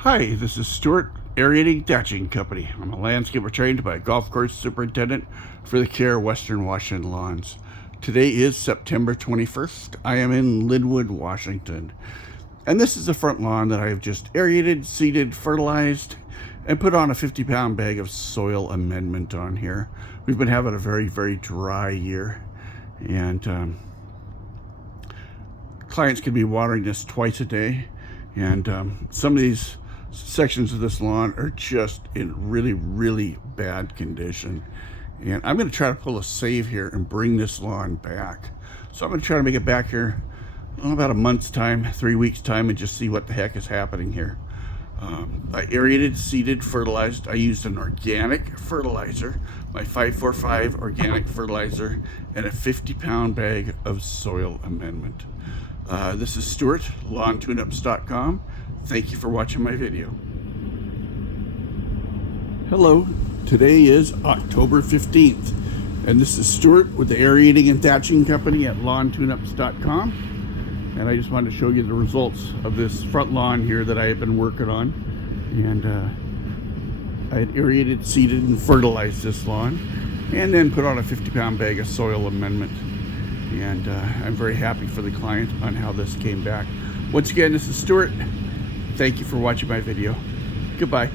Hi, this is Stewart, Aerating-Thatching Company. I'm a landscaper trained by a golf course superintendent for the care of Western Washington lawns. Today is September 21st. I am in Lynnwood, Washington. And this is the front lawn that I have just aerated, seeded, fertilized, and put on a 50-pound bag of soil amendment on here. We've been having a very, very dry year. And clients can be watering this twice a day. And some of these sections of this lawn are just in really, really bad condition. And I'm going to try to pull a save here and bring this lawn back. So I'm going to try to make it back here in about a month's time, 3 weeks time, and just see what the heck is happening here. I aerated, seeded, fertilized. I used an organic fertilizer, my 545 organic fertilizer, and a 50-pound bag of soil amendment. This is Stewart, LawnTuneUps.com. Thank you for watching my video. Hello, today is October 15th, and this is Stewart with the Aerating and Thatching Company at LawnTuneUps.com. And I just wanted to show you the results of this front lawn here that I have been working on. And I had aerated, seeded, and fertilized this lawn, and then put on a 50-pound bag of soil amendment. And I'm very happy for the client on how this came back. Once again, this is Stewart. Thank you for watching my video. Goodbye.